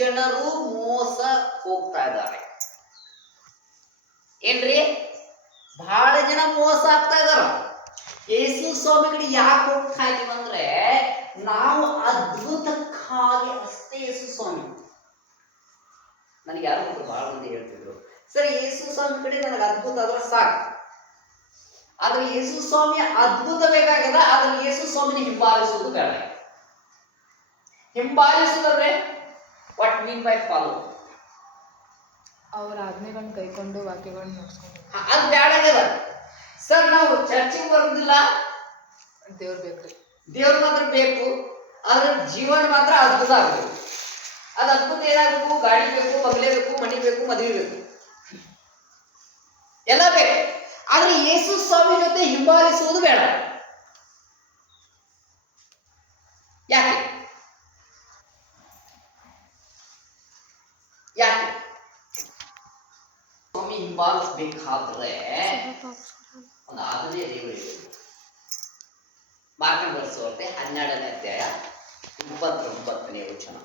ಜನರು ಮೋಸ ಹೋಗ್ತಾ ಇದ್ದಾರೆ. ಏನ್ರಿ, ಬಹಳ ಜನ ಮೋಸ ಆಗ್ತಾ ಇದಾರ. ಯೇಸು ಸ್ವಾಮಿ ಕಡೆ ಯಾಕೆ ಹೋಗ್ತಾ ಇದೀವಿ ಅಂದ್ರೆ, ನಾವು ಅದ್ಭುತಕ್ಕಾಗಿ ಅಷ್ಟೇ. ಯೇಸು ಸ್ವಾಮಿ ನನಗೆ ಯಾರು ಬಹಳ ಮಂದಿ ಹೇಳ್ತಿದ್ರು, ಸರಿ ಯೇಸು ಸ್ವಾಮಿ ಕಡೆ ನನಗೆ ಅದ್ಭುತ ಆದ್ರೆ ಸಾಕು. ಆದ್ರೆ ಯೇಸು ಸ್ವಾಮಿ ಅದ್ಭುತ ಬೇಕಾಗದ, ಆದ್ರೆ ಯೇಸು ಸ್ವಾಮಿನ ಹಿಂಬಾಲಿಸುವುದು ಬೇಡ. ಹಿಂಬಾಲಿಸುವುದಂದ್ರೆ ವಾಟ್ ಮೀನ್ ಬೈ ಫಾಲೋ, ಅವ್ರ ಆಜ್ಞೆಗಳನ್ನ ಕೈಕೊಂಡು ವಾಕ್ಯಗಳನ್ನ ನಡೆಸ್ಕೊಂಡು ಅದು ಬೇಡ ಆಗ್ಯದ. ಸರ್ ನಾವು ಚರ್ಚಿಗೆ ಬರುದಿಲ್ಲ, ದೇವ್ರು ಬೇಕ್ರಿ, ದೇವ್ರು ಮಾತ್ರ ಬೇಕು, ಆದ್ರೆ ಜೀವನ ಮಾತ್ರ ಅದ್ಭುತ ಆಗಬೇಕು. ಅದು ಅದ್ಭುತ ಏನಾಗಬೇಕು? ಗಾಡಿ ಬೇಕು, ಬಂಗ್ಲೆ ಬೇಕು, ಮನಿ ಬೇಕು, ಮದುವೆ ಬೇಕು, ಎಲ್ಲ ಬೇಕು. ಆದ್ರೆ ಯೇಸು ಸ್ವಾಮಿ ಜೊತೆ ಹಿಂಬಾಲಿಸುವುದು ಬೇಡ. ಯಾಕೆ? ಯಾಕೆ ಸ್ವಾಮಿ ಹಿಂಬಾಲಿಸ್ಬೇಕಾದ್ರೆ ಒಂದು ಆದನೇ ದೇವರು ಮಾರ್ಕನ ಬರೆಸುವಂತೆ 12ನೇ ಅಧ್ಯಾಯ 29ನೇ ವಚನ.